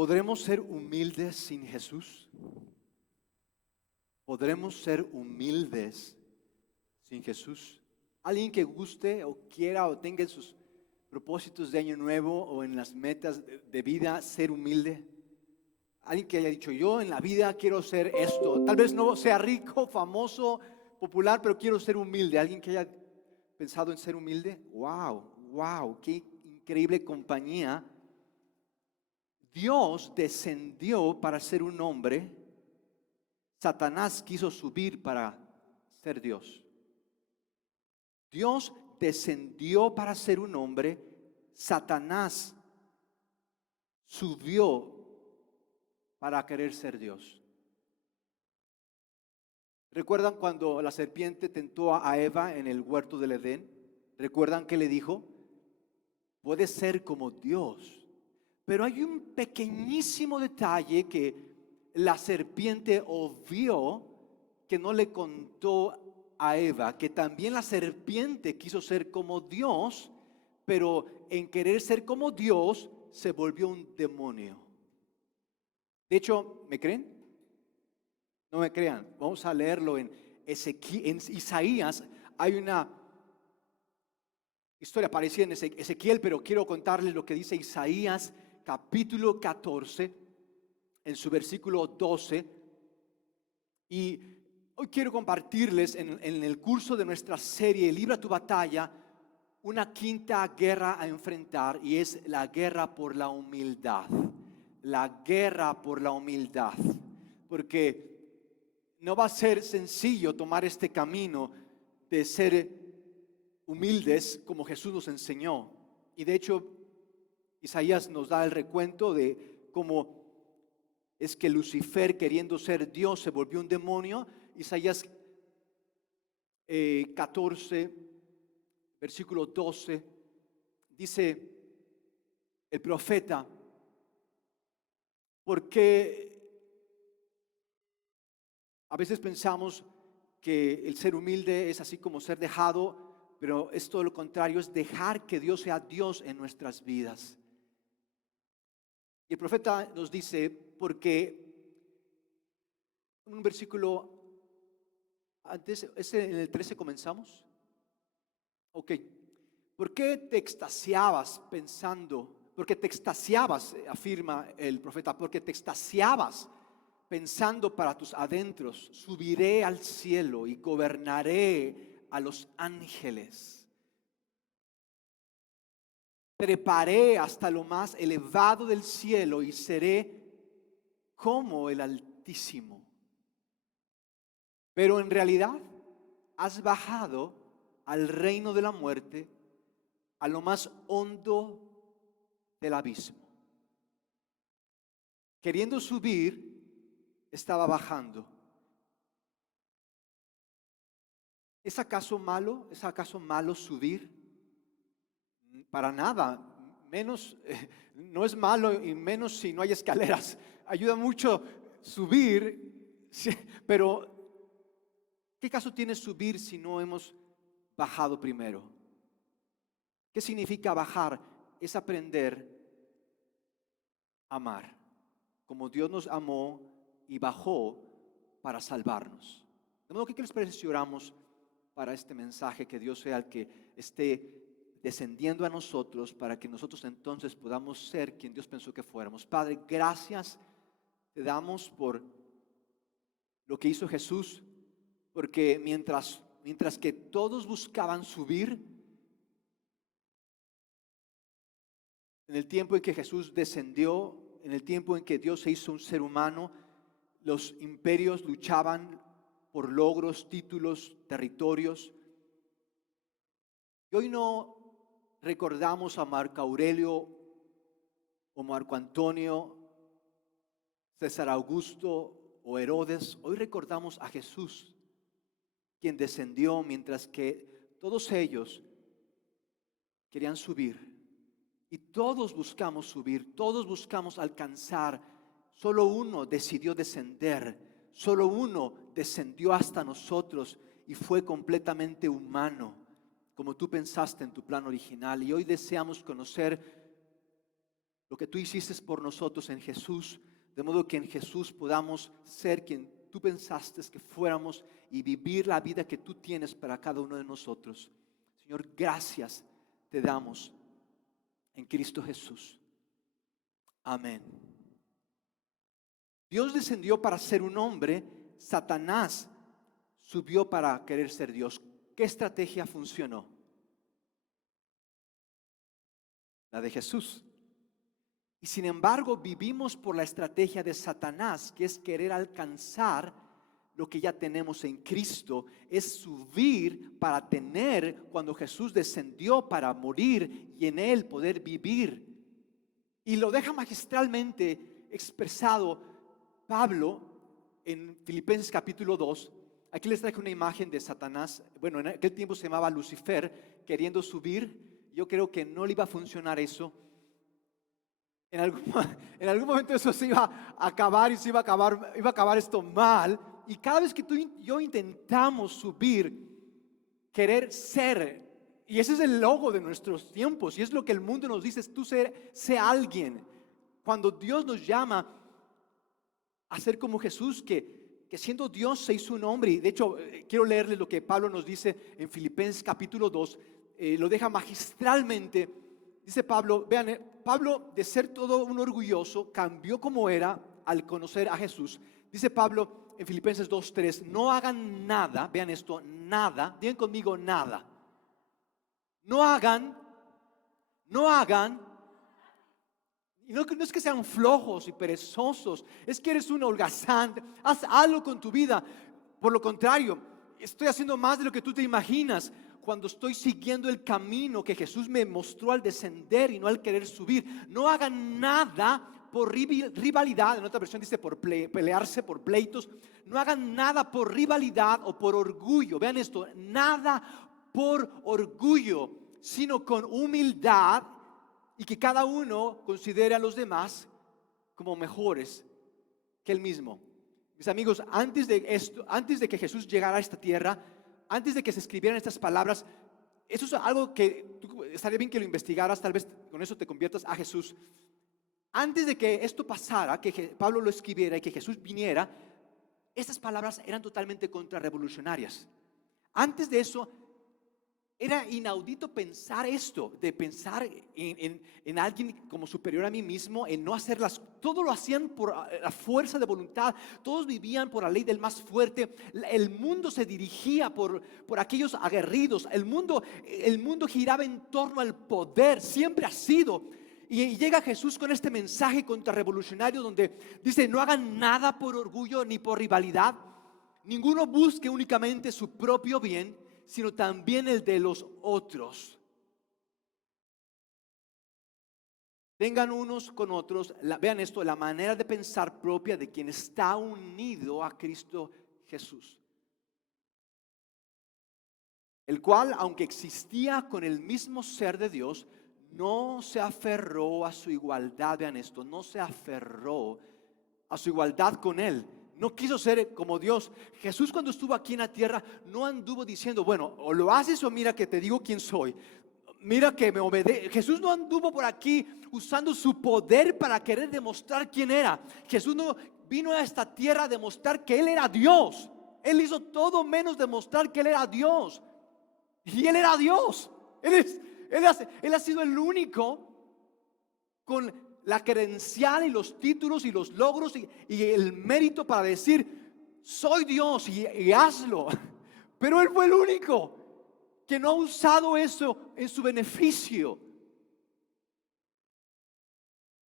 ¿Podremos ser humildes sin Jesús? ¿Podremos ser humildes sin Jesús? Alguien que guste o quiera o tenga en sus propósitos de año nuevo o en las metas de vida ser humilde. Alguien que haya dicho, yo en la vida quiero ser esto. Tal vez no sea rico, famoso, popular, pero quiero ser humilde. Alguien que haya pensado en ser humilde. Wow, qué increíble compañía. Dios descendió para ser un hombre. Satanás quiso subir para ser Dios. Dios descendió para ser un hombre. Satanás subió para querer ser Dios. ¿Recuerdan cuando la serpiente tentó a Eva en el huerto del Edén? ¿Recuerdan que le dijo? Puedes ser como Dios. Pero hay un pequeñísimo detalle que la serpiente obvió, que no le contó a Eva, que también la serpiente quiso ser como Dios, pero en querer ser como Dios se volvió un demonio. De hecho, ¿me creen? No me crean. Vamos a leerlo en Isaías. Hay una historia parecida en Ezequiel, pero quiero contarles lo que dice Isaías capítulo 14, en su versículo 12. Y hoy quiero compartirles en el curso de nuestra serie Libra tu batalla, una quinta guerra a enfrentar, y es la guerra por la humildad. La guerra por la humildad. Porque no va a ser sencillo tomar este camino de ser humildes como Jesús nos enseñó. Y de hecho, Isaías nos da el recuento de cómo es que Lucifer, queriendo ser Dios, se volvió un demonio. Isaías 14, versículo 12, dice el profeta, porque a veces pensamos que el ser humilde es así como ser dejado, pero es todo lo contrario, es dejar que Dios sea Dios en nuestras vidas. Y el profeta nos dice, porque un versículo antes, en el 13 comenzamos. Ok. ¿Por qué te extasiabas pensando? Porque te extasiabas, afirma el profeta, porque te extasiabas pensando para tus adentros, subiré al cielo y gobernaré a los ángeles. Treparé hasta lo más elevado del cielo y seré como el Altísimo. Pero en realidad has bajado al reino de la muerte, a lo más hondo del abismo. Queriendo subir, estaba bajando. ¿Es acaso malo? ¿Es acaso malo subir? Para nada, menos, no es malo y menos si no hay escaleras. Ayuda mucho subir, sí, pero ¿qué caso tiene subir si no hemos bajado primero? ¿Qué significa bajar? Es aprender a amar, como Dios nos amó y bajó para salvarnos. De modo que, ¿qué les parece si oramos para este mensaje? Que Dios sea el que esté descendiendo a nosotros para que nosotros entonces podamos ser quien Dios pensó que fuéramos. Padre, gracias te damos por lo que hizo Jesús, porque mientras que todos buscaban subir, en el tiempo en que Jesús descendió, en el tiempo en que Dios se hizo un ser humano, los imperios luchaban por logros, títulos, territorios. Y hoy no recordamos a Marco Aurelio o Marco Antonio, César Augusto o Herodes. Hoy recordamos a Jesús, quien descendió mientras que todos ellos querían subir. Y todos buscamos subir, todos buscamos alcanzar. Solo uno decidió descender, solo uno descendió hasta nosotros y fue completamente humano, como tú pensaste en tu plan original. Y hoy deseamos conocer lo que tú hiciste por nosotros en Jesús, de modo que en Jesús podamos ser quien tú pensaste que fuéramos y vivir la vida que tú tienes para cada uno de nosotros. Señor, gracias te damos en Cristo Jesús. Amén. Dios descendió para ser un hombre, Satanás subió para querer ser Dios. ¿Qué estrategia funcionó? La de Jesús. Y sin embargo vivimos por la estrategia de Satanás, que es querer alcanzar lo que ya tenemos en Cristo, es subir para tener cuando Jesús descendió para morir y en Él poder vivir. Y lo deja magistralmente expresado Pablo en Filipenses capítulo 2. Aquí les traje una imagen de Satanás. Bueno, en aquel tiempo se llamaba Lucifer, queriendo subir. Yo creo que no le iba a funcionar eso. En algún momento eso se iba a acabar y iba a acabar esto mal. Y cada vez que tú y yo intentamos subir, querer ser, y ese es el logo de nuestros tiempos, y es lo que el mundo nos dice, tú sé alguien. Cuando Dios nos llama a ser como Jesús, que siendo Dios se hizo un hombre. Y de hecho, quiero leerles lo que Pablo nos dice en Filipenses capítulo 2, lo deja magistralmente. Dice Pablo, vean, Pablo de ser todo un orgulloso, cambió como era al conocer a Jesús. Dice Pablo en Filipenses 2:3, no hagan nada, vean esto, nada, digan conmigo nada. No hagan, y no es que sean flojos y perezosos, es que eres un holgazán, haz algo con tu vida. Por lo contrario, estoy haciendo más de lo que tú te imaginas cuando estoy siguiendo el camino que Jesús me mostró al descender y no al querer subir. No hagan nada por rivalidad, en otra versión dice por pelearse, por pleitos. No hagan nada por rivalidad o por orgullo. Vean esto, nada por orgullo, sino con humildad, y que cada uno considere a los demás como mejores que él mismo. Mis amigos, antes de que Jesús llegara a esta tierra, antes de que se escribieran estas palabras, eso es algo que estaría bien que lo investigaras, tal vez con eso te conviertas a Jesús. Antes de que esto pasara, que Pablo lo escribiera y que Jesús viniera, estas palabras eran totalmente contrarrevolucionarias. Antes de eso, era inaudito pensar esto, de pensar en alguien como superior a mí mismo, en no hacerlas. Todo lo hacían por la fuerza de voluntad, todos vivían por la ley del más fuerte. El mundo se dirigía por aquellos aguerridos, el mundo giraba en torno al poder, siempre ha sido. Y llega Jesús con este mensaje contrarrevolucionario donde dice, no hagan nada por orgullo ni por rivalidad, ninguno busque únicamente su propio bien, sino también el de los otros. Tengan unos con otros, vean esto, la manera de pensar propia de quien está unido a Cristo Jesús, el cual, aunque existía con el mismo ser de Dios, no se aferró a su igualdad. Vean esto, no se aferró a su igualdad con Él. No quiso ser como Dios. Jesús, cuando estuvo aquí en la tierra, no anduvo diciendo, bueno, o lo haces o mira que te digo quién soy, mira que me obedece. Jesús no anduvo por aquí usando su poder para querer demostrar quién era. Jesús no vino a esta tierra a demostrar que Él era Dios. Él hizo todo menos demostrar que Él era Dios. Y Él era Dios. Él ha sido el único con la credencial y los títulos y los logros y el mérito para decir, soy Dios y hazlo. Pero Él fue el único que no ha usado eso en su beneficio,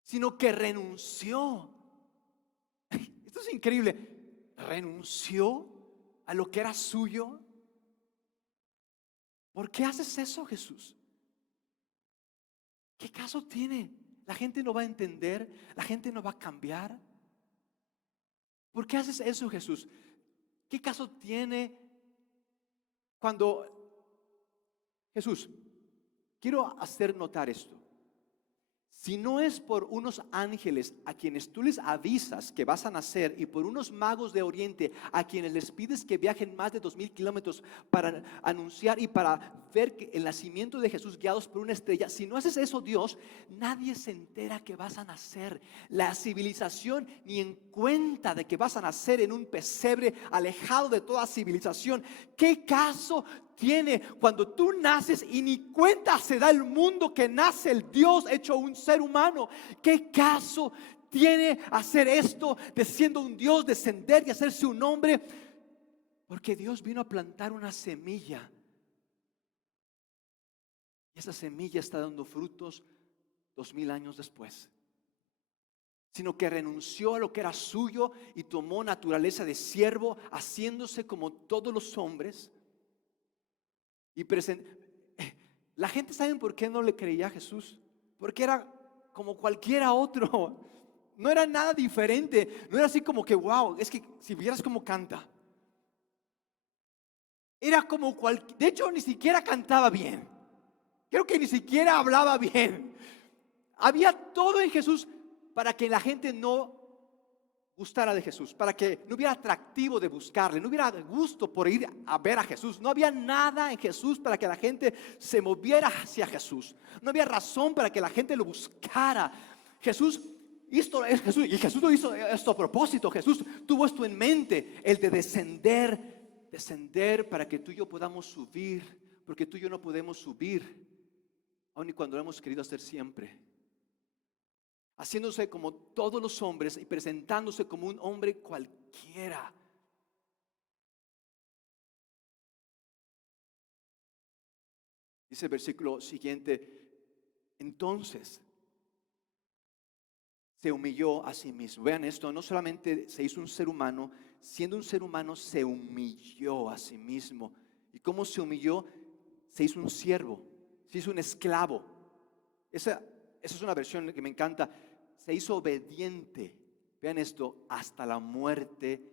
sino que renunció. Esto es increíble. Renunció a lo que era suyo. ¿Por qué haces eso, Jesús? ¿Qué caso tiene? La gente no va a entender, la gente no va a cambiar. ¿Por qué haces eso, Jesús? ¿Qué caso tiene cuando Jesús, quiero hacer notar esto? Si no es por unos ángeles a quienes tú les avisas que vas a nacer y por unos magos de Oriente a quienes les pides que viajen más de 2000 kilómetros para anunciar y para ver el nacimiento de Jesús guiados por una estrella, si no haces eso, Dios, nadie se entera que vas a nacer. La civilización ni en cuenta de que vas a nacer en un pesebre alejado de toda civilización. ¿Qué caso tiene cuando tú naces y ni cuenta se da el mundo que nace el Dios hecho un ser humano? ¿Qué caso tiene hacer esto de siendo un Dios, descender y hacerse un hombre? Porque Dios vino a plantar una semilla y esa semilla está dando frutos 2000 años después. Sino que renunció a lo que era suyo y tomó naturaleza de siervo, haciéndose como todos los hombres. Y la gente, ¿saben por qué no le creía a Jesús? Porque era como cualquiera otro. No era nada diferente. No era así como que, wow, es que si vieras cómo canta. Era como de hecho, ni siquiera cantaba bien. Creo que ni siquiera hablaba bien. Había todo en Jesús para que la gente no gustara de Jesús, para que no hubiera atractivo de buscarle, no hubiera gusto por ir a ver a Jesús. No había nada en Jesús para que la gente se moviera hacia Jesús. No había razón para que la gente lo buscara. Jesús hizo Jesús, y Jesús lo hizo esto a propósito. Jesús tuvo esto en mente, el de descender para que tú y yo podamos subir, porque tú y yo no podemos subir, aun y cuando lo hemos querido hacer siempre. Haciéndose como todos los hombres y presentándose como un hombre cualquiera. Dice el versículo siguiente: entonces se humilló a sí mismo. Vean esto, no solamente se hizo un ser humano, siendo un ser humano se humilló a sí mismo. ¿Y cómo se humilló? Se hizo un siervo, se hizo un esclavo. Esa es una versión que me encanta. Se hizo obediente, vean esto, hasta la muerte.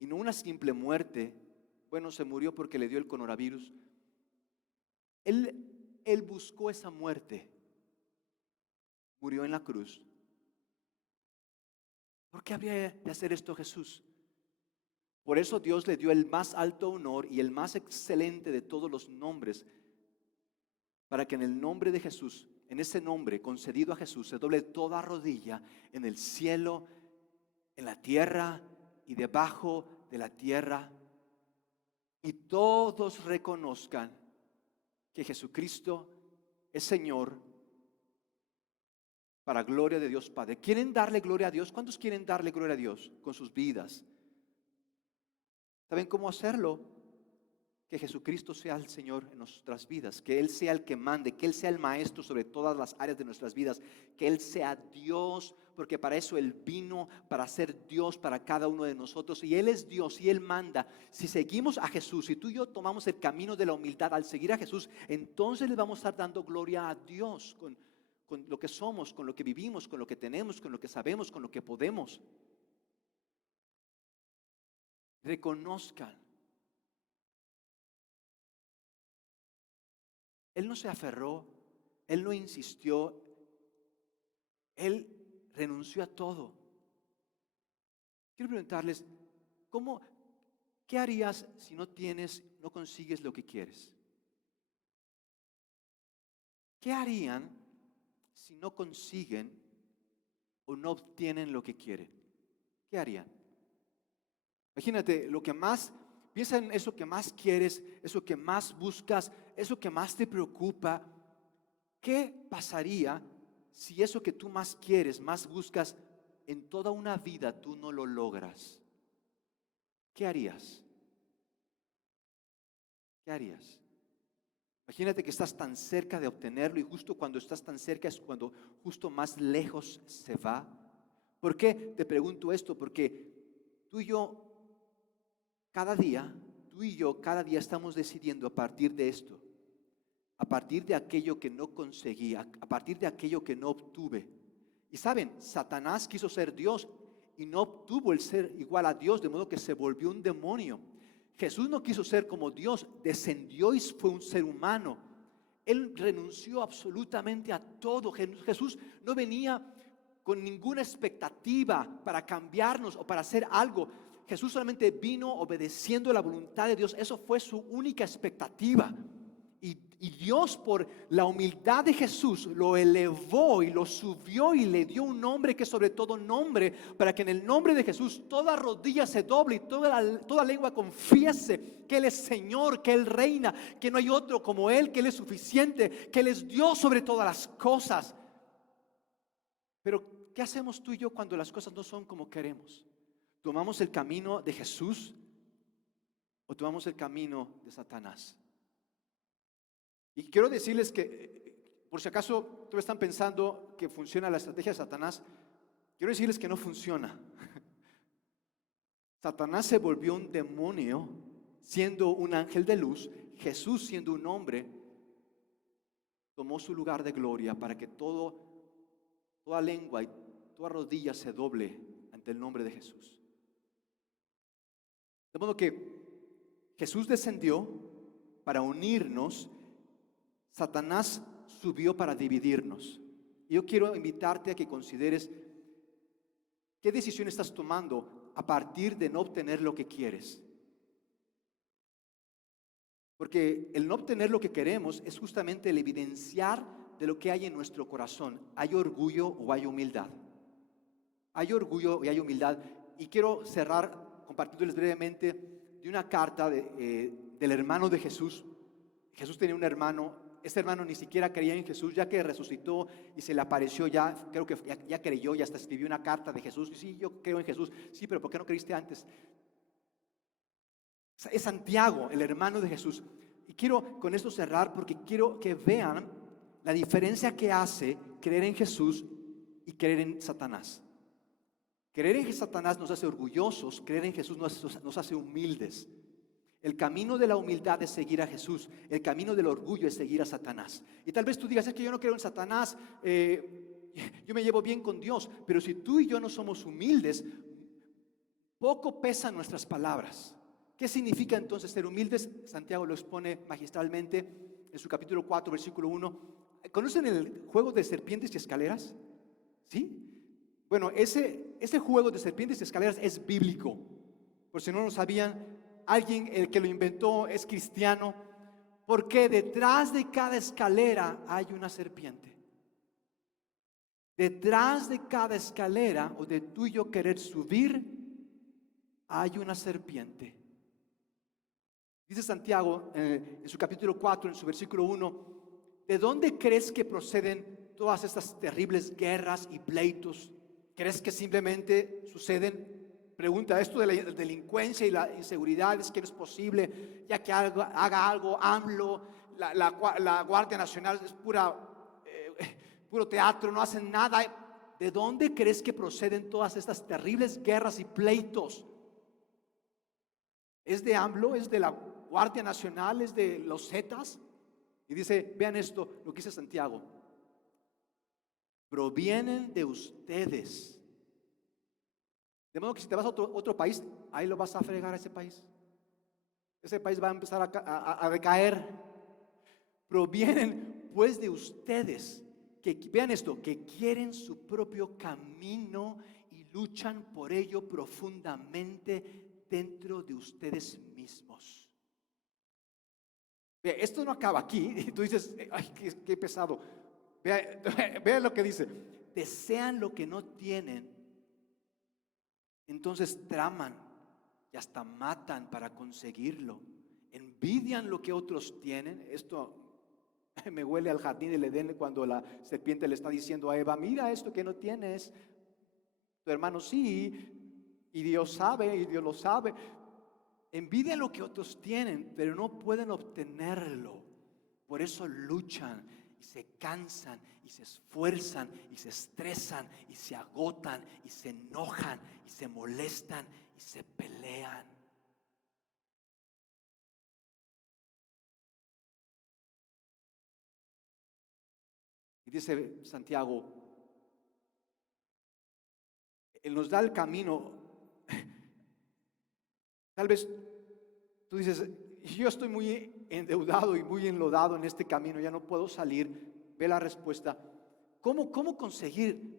Y no una simple muerte. Bueno, se murió porque le dio el coronavirus. Él buscó esa muerte. Murió en la cruz. ¿Por qué habría de hacer esto Jesús? Por eso Dios le dio el más alto honor y el más excelente de todos los nombres, para que en el nombre de Jesús, en ese nombre concedido a Jesús, se doble toda rodilla en el cielo, en la tierra y debajo de la tierra, y todos reconozcan que Jesucristo es Señor, para gloria de Dios Padre. ¿Quieren darle gloria a Dios? ¿Cuántos quieren darle gloria a Dios con sus vidas? ¿Saben cómo hacerlo? Que Jesucristo sea el Señor en nuestras vidas, que Él sea el que mande, que Él sea el maestro sobre todas las áreas de nuestras vidas, que Él sea Dios, porque para eso Él vino, para ser Dios para cada uno de nosotros. Y Él es Dios y Él manda. Si seguimos a Jesús, si tú y yo tomamos el camino de la humildad al seguir a Jesús, entonces le vamos a estar dando gloria a Dios con lo que somos, con lo que vivimos, con lo que tenemos, con lo que sabemos, con lo que podemos. Reconozcan. Él no se aferró, Él no insistió, Él renunció a todo. Quiero preguntarles, ¿qué harías si no consigues lo que quieres? ¿Qué harían si no consiguen o no obtienen lo que quieren? ¿Qué harían? Imagínate, piensa en eso que más quieres, eso que más buscas, eso que más te preocupa. ¿Qué pasaría si eso que tú más quieres, más buscas, en toda una vida tú no lo logras? ¿Qué harías? ¿Qué harías? Imagínate que estás tan cerca de obtenerlo y justo cuando estás tan cerca es cuando justo más lejos se va. ¿Por qué te pregunto esto? Porque tú y yo cada día estamos decidiendo a partir de esto, a partir de aquello que no conseguí, a partir de aquello que no obtuve. Y saben, Satanás quiso ser Dios y no obtuvo el ser igual a Dios, de modo que se volvió un demonio. Jesús no quiso ser como Dios, descendió y fue un ser humano. Él renunció absolutamente a todo. Jesús no venía con ninguna expectativa para cambiarnos o para hacer algo. Jesús solamente vino obedeciendo la voluntad de Dios. Eso fue su única expectativa. Y Dios, por la humildad de Jesús, lo elevó y lo subió y le dio un nombre que es sobre todo nombre, para que en el nombre de Jesús toda rodilla se doble y toda lengua confiese que Él es Señor, que Él reina, que no hay otro como Él, que Él es suficiente, que Él es Dios sobre todas las cosas. Pero ¿qué hacemos tú y yo cuando las cosas no son como queremos? ¿Tomamos el camino de Jesús o tomamos el camino de Satanás? Y quiero decirles que, por si acaso todos están pensando que funciona la estrategia de Satanás, quiero decirles que no funciona. Satanás se volvió un demonio siendo un ángel de luz. Jesús, siendo un hombre, tomó su lugar de gloria para que toda lengua y toda rodilla se doble ante el nombre de Jesús. De modo que Jesús descendió para unirnos. Satanás subió para dividirnos. Y yo quiero invitarte a que consideres qué decisión estás tomando a partir de no obtener lo que quieres. Porque el no obtener lo que queremos es justamente el evidenciar de lo que hay en nuestro corazón. ¿Hay orgullo o hay humildad? Hay orgullo y hay humildad. Y quiero cerrar compartiéndoles brevemente de una carta del hermano de Jesús. Jesús tenía un hermano. Este hermano ni siquiera creía en Jesús, ya que resucitó y se le apareció, creo que ya creyó y hasta escribió una carta de Jesús. Sí, yo creo en Jesús. Sí, pero ¿por qué no creíste antes? Es Santiago, el hermano de Jesús. Y quiero con esto cerrar porque quiero que vean la diferencia que hace creer en Jesús y creer en Satanás. Creer en Satanás nos hace orgullosos, creer en Jesús nos hace humildes. El camino de la humildad es seguir a Jesús. El camino del orgullo es seguir a Satanás. Y tal vez tú digas, es que yo no creo en Satanás, yo me llevo bien con Dios. Pero si tú y yo no somos humildes, poco pesan nuestras palabras. ¿Qué significa entonces ser humildes? Santiago lo expone magistralmente en su capítulo 4, versículo 1. ¿Conocen el juego de serpientes y escaleras? ¿Sí? Bueno, ese juego de serpientes y escaleras es bíblico. Por si no lo sabían, alguien el que lo inventó es cristiano, porque detrás de cada escalera hay una serpiente. Detrás de cada escalera o de tú y yo querer subir hay una serpiente. Dice Santiago en su capítulo 4, en su versículo 1, ¿de dónde crees que proceden todas estas terribles guerras y pleitos? ¿Crees que simplemente suceden? Pregunta, esto de la delincuencia y la inseguridad es que no es posible, ya que haga algo AMLO, la Guardia Nacional es puro teatro, no hacen nada. ¿De dónde crees que proceden todas estas terribles guerras y pleitos? ¿Es de AMLO? ¿Es de la Guardia Nacional? ¿Es de los Zetas? Y dice, vean esto, lo que dice Santiago. Provienen de ustedes. De modo que si te vas a otro país, ahí lo vas a fregar a ese país. Ese país va a empezar a decaer. Provienen pues de ustedes, que vean esto, que quieren su propio camino y luchan por ello profundamente dentro de ustedes mismos. Esto no acaba aquí. Y tú dices, ay, qué pesado. Vean lo que dice. Desean lo que no tienen. Entonces traman y hasta matan para conseguirlo. Envidian lo que otros tienen. Esto me huele al jardín del Edén cuando la serpiente le está diciendo a Eva, mira esto que no tienes. Tu hermano sí, y Dios sabe, y Dios lo sabe. Envidian lo que otros tienen, pero no pueden obtenerlo. Por eso luchan y se cansan y se esfuerzan y se estresan y se agotan y se enojan y se molestan y se pelean. Y dice Santiago, Él nos da el camino. Tal vez tú dices, yo estoy muy endeudado y muy enlodado en este camino, ya no puedo salir. Ve la respuesta. ¿Cómo conseguir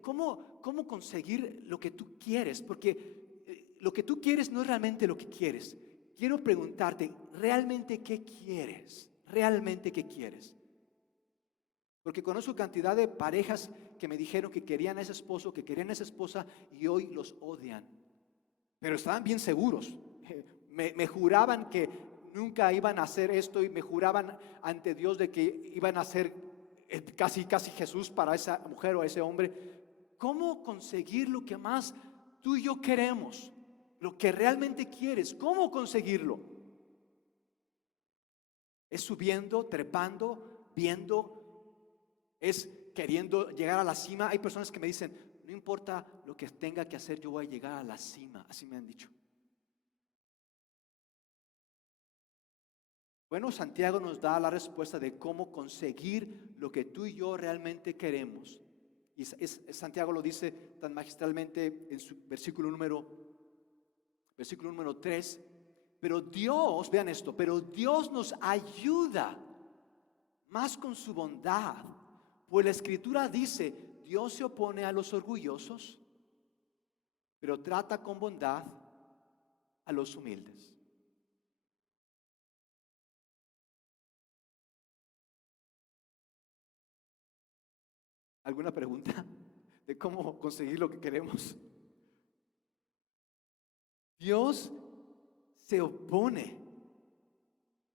lo que tú quieres? Porque lo que tú quieres no es realmente lo que quieres. Quiero preguntarte, ¿realmente qué quieres? ¿Realmente qué quieres? Porque conozco cantidad de parejas que me dijeron que querían a ese esposo, que querían a esa esposa y hoy los odian. Pero estaban bien seguros. Me juraban que nunca iban a hacer esto y me juraban ante Dios de que iban a ser casi Jesús para esa mujer o ese hombre. ¿Cómo conseguir lo que más tú y yo queremos? Lo que realmente quieres. ¿Cómo conseguirlo? ¿Es subiendo, trepando, viendo? ¿Es queriendo llegar a la cima? Hay personas que me dicen, no importa lo que tenga que hacer, yo voy a llegar a la cima. Así me han dicho. Bueno, Santiago nos da la respuesta de cómo conseguir lo que tú y yo realmente queremos. Y Santiago lo dice tan magistralmente en su versículo número 3. Pero Dios, vean esto, pero Dios nos ayuda más con su bondad. Pues la Escritura dice, Dios se opone a los orgullosos, pero trata con bondad a los humildes. ¿Alguna pregunta de cómo conseguir lo que queremos? Dios se opone.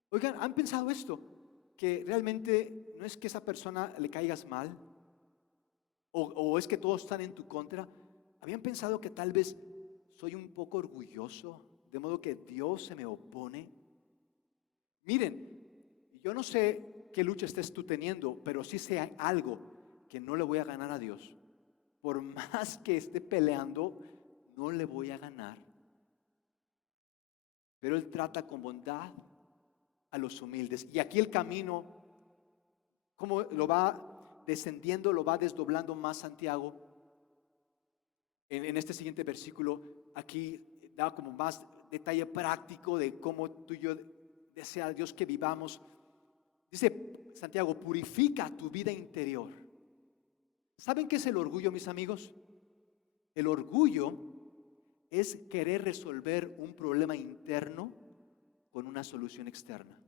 Oigan, ¿han pensado esto? Que realmente no es que esa persona le caigas mal o es que todos están en tu contra. ¿Habían pensado que tal vez soy un poco orgulloso, de modo que Dios se me opone? Miren, yo no sé qué lucha estés tú teniendo, pero sí sé algo, que no le voy a ganar a Dios. Por más que esté peleando, no le voy a ganar. Pero Él trata con bondad a los humildes. Y aquí el camino, como lo va descendiendo, lo va desdoblando más Santiago. En este siguiente versículo, aquí da como más detalle práctico de cómo tú y yo desea Dios que vivamos. Dice Santiago, purifica tu vida interior. ¿Saben qué es el orgullo, mis amigos? El orgullo es querer resolver un problema interno con una solución externa.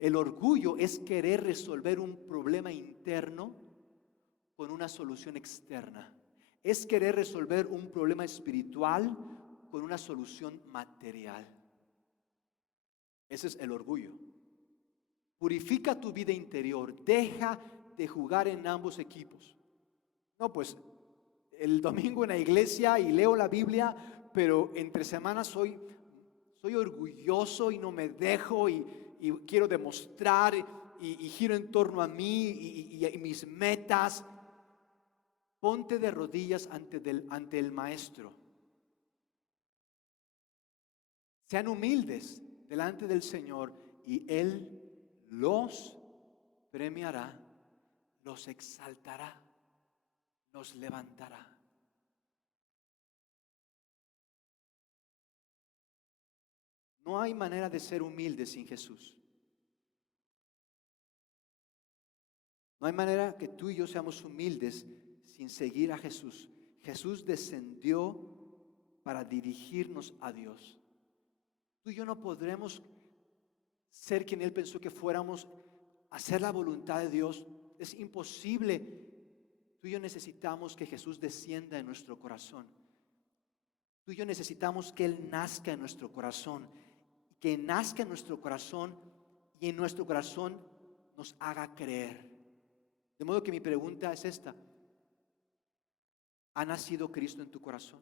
El orgullo es querer resolver un problema interno con una solución externa. Es querer resolver un problema espiritual con una solución material. Ese es el orgullo. Purifica tu vida interior. Deja de jugar en ambos equipos. No, pues el domingo en la iglesia y leo la Biblia, pero entre semanas soy orgulloso y no me dejo y quiero demostrar y giro en torno a mí y mis metas. Ponte de rodillas ante el Maestro. Sean humildes delante del Señor y Él los premiará, los exaltará, los levantará. No hay manera de ser humilde sin Jesús. No hay manera que tú y yo seamos humildes sin seguir a Jesús. Jesús descendió para dirigirnos a Dios. Tú y yo no podremos ser quien Él pensó que fuéramos, hacer la voluntad de Dios. Es imposible. Tú y yo necesitamos que Jesús descienda en nuestro corazón. Tú y yo necesitamos que Él nazca en nuestro corazón. Que nazca en nuestro corazón y en nuestro corazón nos haga creer. De modo que mi pregunta es esta: ¿ha nacido Cristo en tu corazón?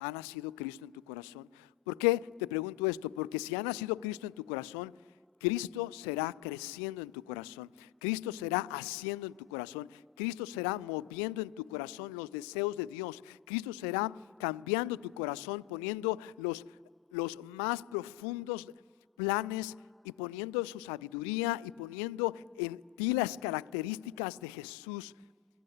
¿Ha nacido Cristo en tu corazón? ¿Por qué te pregunto esto? Porque si ha nacido Cristo en tu corazón, Cristo será creciendo en tu corazón. Cristo será haciendo en tu corazón. Cristo será moviendo en tu corazón los deseos de Dios. Cristo será cambiando tu corazón, poniendo los más profundos planes y poniendo su sabiduría y poniendo en ti las características de Jesús.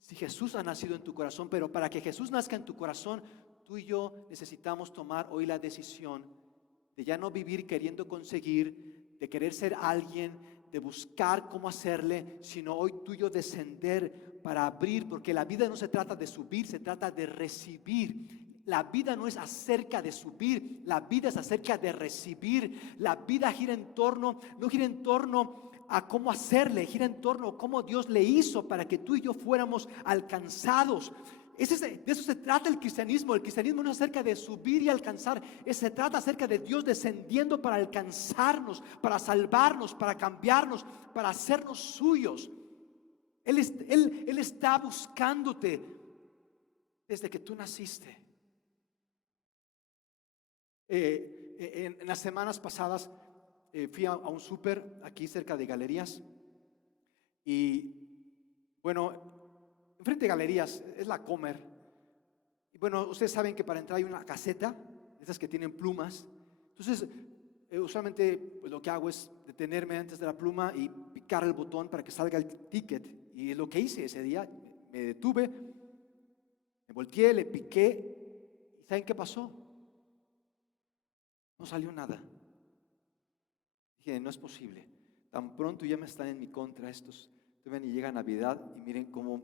Si Jesús ha nacido en tu corazón, pero para que Jesús nazca en tu corazón, tú y yo necesitamos tomar hoy la decisión de ya no vivir queriendo conseguir, de querer ser alguien, de buscar cómo hacerle, sino hoy tuyo descender para abrir, porque la vida no se trata de subir, se trata de recibir. La vida no es acerca de subir, la vida es acerca de recibir. La vida gira en torno, no gira en torno a cómo hacerle, gira en torno a cómo Dios le hizo para que tú y yo fuéramos alcanzados. De eso se trata el cristianismo. El cristianismo no es acerca de subir y alcanzar, se trata acerca de Dios descendiendo para alcanzarnos, para salvarnos, para cambiarnos, para hacernos suyos. Él está buscándote desde que tú naciste. En las semanas pasadas fui a un súper aquí cerca de Galerías. Y bueno, enfrente de Galerías es la Comer. Y bueno, ustedes saben que para entrar hay una caseta, esas que tienen plumas. Entonces, usualmente pues, lo que hago es detenerme antes de la pluma y picar el botón para que salga el ticket. Y es lo que hice ese día. Me detuve, me volteé, le piqué. ¿Y saben qué pasó? No salió nada. Dije, no es posible. Tan pronto ya me están en mi contra estos. Ven y llega Navidad y miren cómo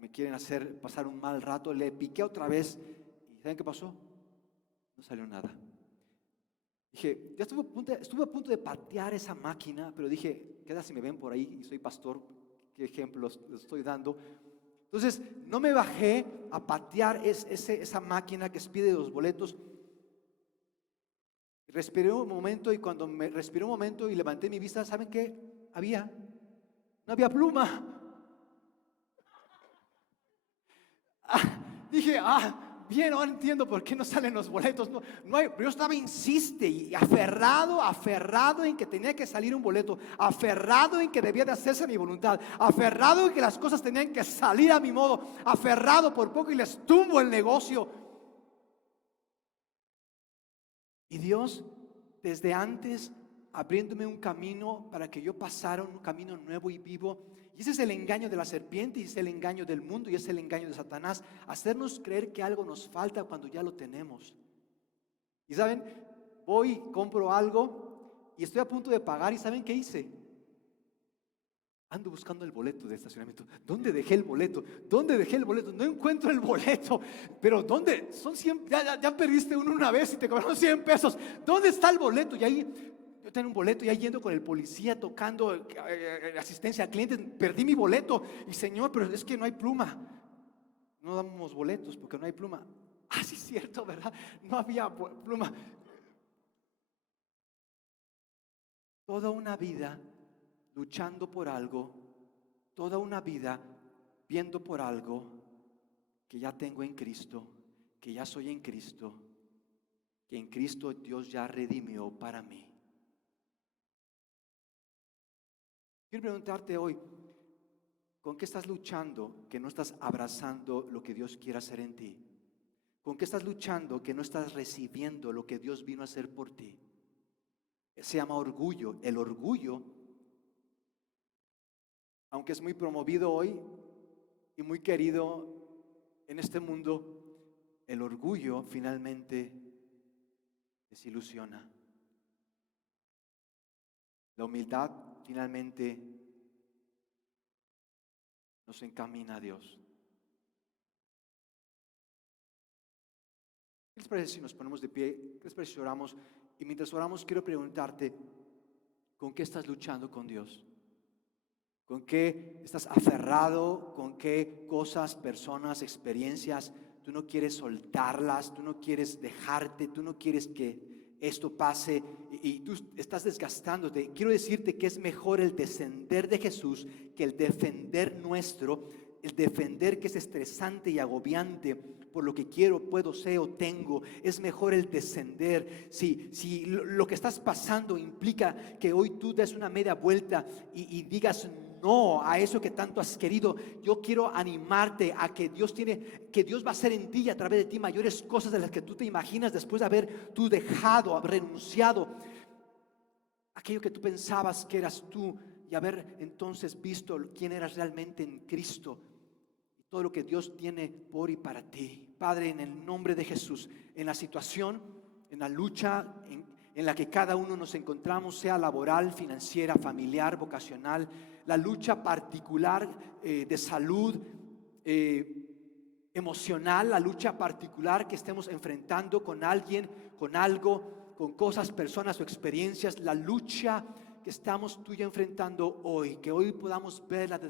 me quieren hacer pasar un mal rato. Le piqué otra vez y ¿saben qué pasó? No salió nada. Dije, ya estuve a punto de patear esa máquina, pero dije, ¿qué tal si me ven por ahí y soy pastor? ¿Qué ejemplos les estoy dando? Entonces no me bajé a patear esa máquina que expide los boletos. Respiré un momento y cuando me respiré un momento y levanté mi vista, ¿saben qué? No había pluma. Dije, bien, ahora entiendo por qué no salen los boletos. No hay, pero yo estaba, insiste y aferrado en que tenía que salir un boleto, aferrado en que debía de hacerse mi voluntad, aferrado en que las cosas tenían que salir a mi modo, aferrado por poco y les tumbo el negocio. Y Dios, desde antes, abriéndome un camino para que yo pasara un camino nuevo y vivo. Y ese es el engaño de la serpiente, y es el engaño del mundo, y es el engaño de Satanás, hacernos creer que algo nos falta cuando ya lo tenemos. Y saben, voy, compro algo y estoy a punto de pagar, y ¿saben qué hice? Ando buscando el boleto de estacionamiento. ¿Dónde dejé el boleto? ¿Dónde dejé el boleto? No encuentro el boleto. Pero ¿dónde? Son 100, ya perdiste uno una vez y te cobraron 100 pesos. ¿Dónde está el boleto? Y ahí yo tengo un boleto, ya yendo con el policía, tocando asistencia a clientes. Perdí mi boleto. Y Señor, pero es que no hay pluma. No damos boletos porque no hay pluma. Sí, es cierto, ¿verdad? No había pluma. Toda una vida luchando por algo, toda una vida viendo por algo que ya tengo en Cristo, que ya soy en Cristo, que en Cristo Dios ya redimió para mí. Quiero preguntarte hoy, ¿con qué estás luchando que no estás abrazando lo que Dios quiere hacer en ti? ¿Con qué estás luchando que no estás recibiendo lo que Dios vino a hacer por ti? Se llama orgullo. El orgullo, aunque es muy promovido hoy y muy querido en este mundo, el orgullo finalmente desilusiona. La humildad finalmente nos encamina a Dios. ¿Qué les parece si nos ponemos de pie? ¿Qué les parece si oramos? Y mientras oramos quiero preguntarte, ¿con qué estás luchando con Dios? ¿Con qué estás aferrado? ¿Con qué cosas, personas, experiencias tú no quieres soltarlas? ¿Tú no quieres dejarte? ¿Tú no quieres que esto pase? Y tú estás desgastándote. Quiero decirte que es mejor el descender de Jesús que el defender nuestro. El defender que es estresante y agobiante por lo que quiero, puedo, sé o tengo. Es mejor el descender. Si lo que estás pasando implica que hoy tú des una media vuelta y digas no a eso que tanto has querido, yo quiero animarte a que Dios va a hacer en ti y a través de ti mayores cosas de las que tú te imaginas después de haber tú dejado, renunciado aquello que tú pensabas que eras tú y haber entonces visto quién eras realmente en Cristo y todo lo que Dios tiene por y para ti. Padre, en el nombre de Jesús, en la situación, en la lucha, en la que cada uno nos encontramos, sea laboral, financiera, familiar, vocacional, la lucha particular de salud, emocional, la lucha particular que estemos enfrentando con alguien, con algo, con cosas, personas o experiencias, la lucha que estamos tú y yo enfrentando hoy, que hoy podamos verla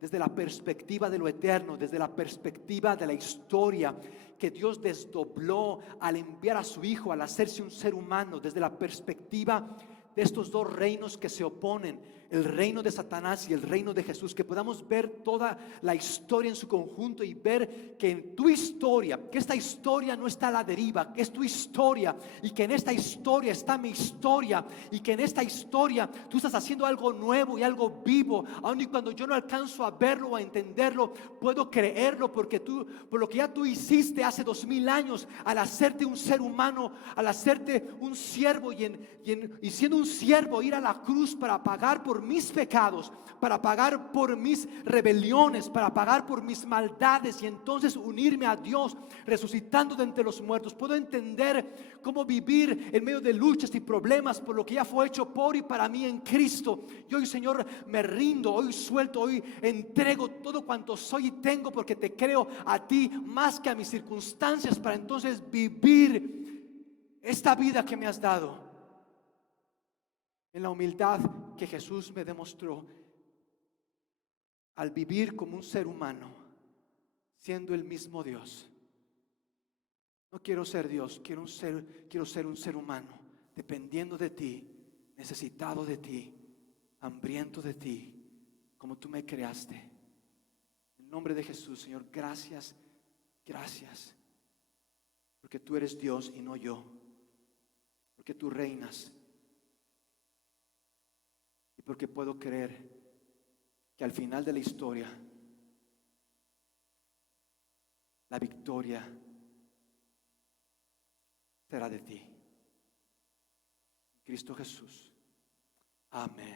desde la perspectiva de lo eterno, desde la perspectiva de la historia que Dios desdobló al enviar a su Hijo, al hacerse un ser humano, desde la perspectiva de estos dos reinos que se oponen, el reino de Satanás y el reino de Jesús, que podamos ver toda la historia en su conjunto y ver que en tu historia, que esta historia no está a la deriva, que es tu historia y que en esta historia está mi historia y que en esta historia tú estás haciendo algo nuevo y algo vivo, aun y cuando yo no alcanzo a verlo o a entenderlo, puedo creerlo porque tú, por lo que ya tú hiciste hace 2000 años al hacerte un ser humano, al hacerte un siervo y siendo un siervo ir a la cruz para pagar por mis pecados, para pagar por mis rebeliones, para pagar por mis maldades y entonces unirme a Dios resucitando de entre los muertos. Puedo entender cómo vivir en medio de luchas y problemas por lo que ya fue hecho por y para mí en Cristo. Y hoy, Señor, me rindo, hoy suelto, hoy entrego todo cuanto soy y tengo porque te creo a ti más que a mis circunstancias, para entonces vivir esta vida que me has dado en la humildad que Jesús me demostró al vivir como un ser humano, siendo el mismo Dios. No quiero ser Dios, quiero ser un ser humano, dependiendo de ti, necesitado de ti, hambriento de ti, como tú me creaste. En nombre de Jesús, Señor, gracias, gracias, porque tú eres Dios y no yo, porque tú reinas. Porque puedo creer que al final de la historia la victoria será de ti, Cristo Jesús. Amén.